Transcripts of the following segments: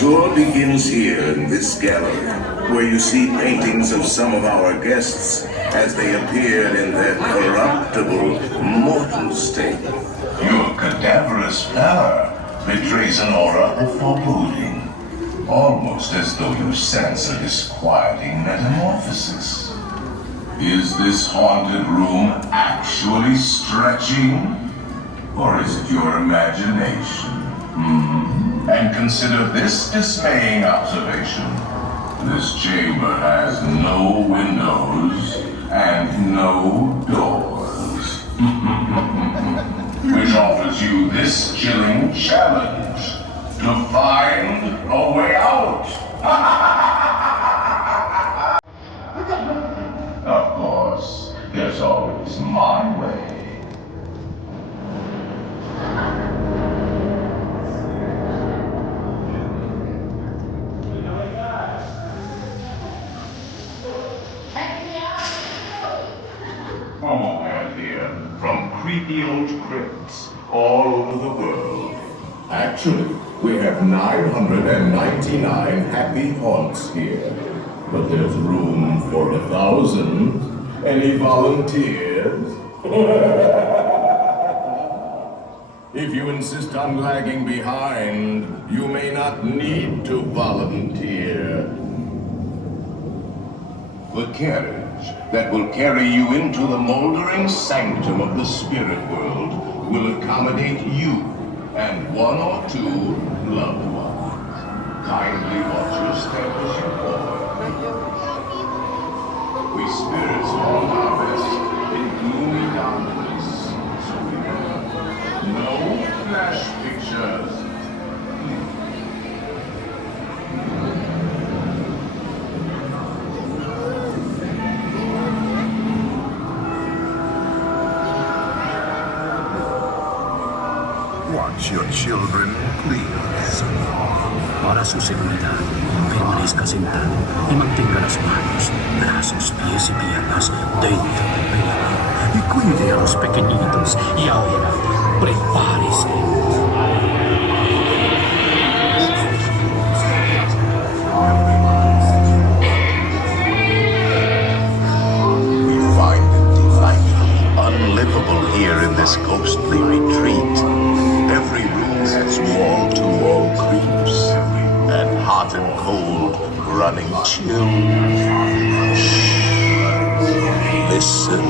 tour begins here in this gallery, where you see paintings of some of our guests as they appeared in their corruptible, mortal state. Your cadaverous pallor betrays an aura of foreboding, almost as though you sense a disquieting metamorphosis. Is this haunted room actually stretching? Or is it your imagination? And consider this dismaying observation. This chamber has no windows and no doors. Which offers you this chilling challenge to find a way out. Of course, there's always my way. Oh, we're here from creepy old crypts all over the world. Actually, we have 999 happy haunts here. But there's room for 1,000. Any volunteers? If you insist on lagging behind, you may not need to volunteer. The carriage that will carry you into the moldering sanctum of the spirit world will accommodate you and one or two loved ones. Kindly watch your step as you board. We spirits found our best in gloomy darkness, so remember, no flash pictures. Watch your children, please. Para su seguridad, permanezca sentado y mantenga las manos, brazos, pies y piernas dentro del vehículo. Y cuide a los pequeñitos. Y ahora, prepárese. We find it delightfully unlivable here in this ghostly retreat. Every room has wall-to-wall creeps, and hot and cold running chill. Shh. Listen.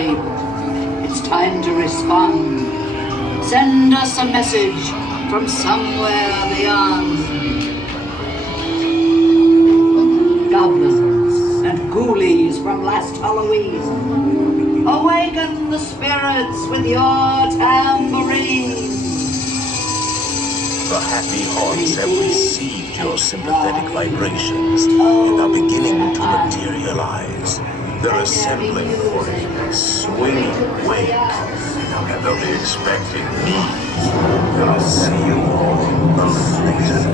It's time to respond. Send us a message from somewhere beyond. Goblins and ghoulies from last Halloween, awaken the spirits with your tambourine. The happy haunts have received your sympathetic vibrations and are beginning to materialize. They're assembling for a swinging wake. And they'll be expecting me. I'll see you all later.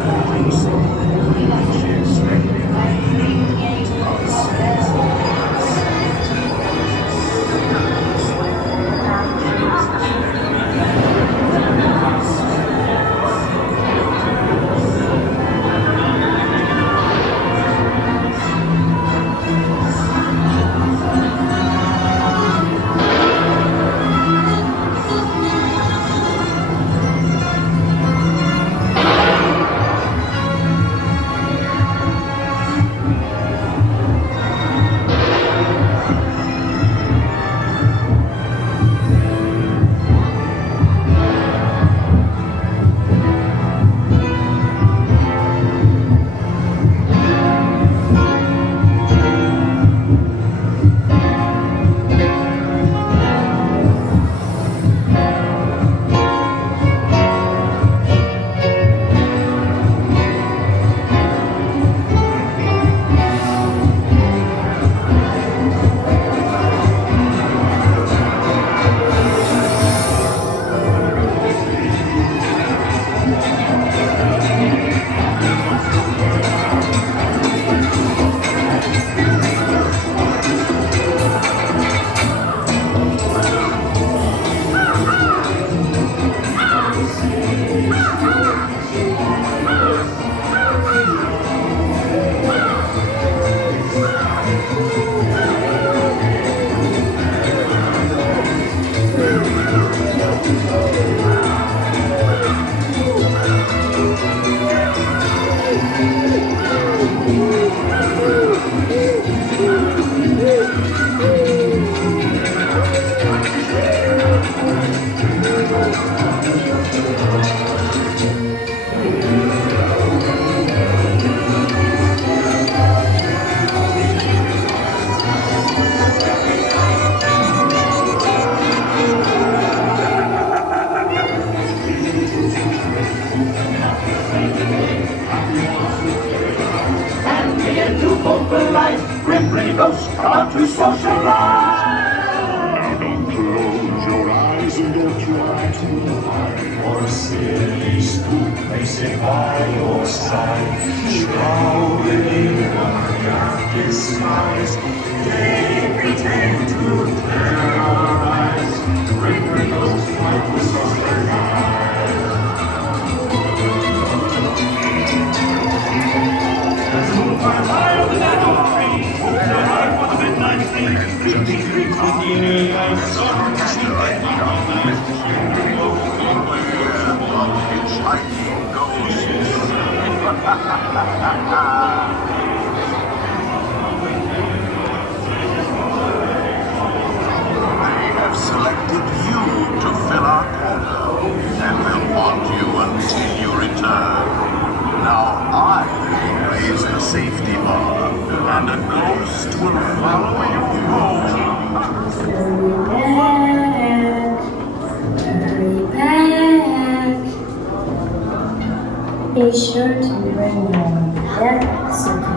And begin to vocalize, grim pretty ghosts come out to socialize. Now don't close your eyes and don't try to hide. Or a silly spook may sit by your side, shrouded in a dark disguise. They pretend to terrorize. Grim pretty ghosts fight to socialize. High on the battle tree, high for the midnight sleep. 53 from the air, sun They have selected you to fill our quota, and will haunt you until you return. Now I will raise the safety bar, and a ghost will follow you home. Hurry back. Be sure to bring your death support.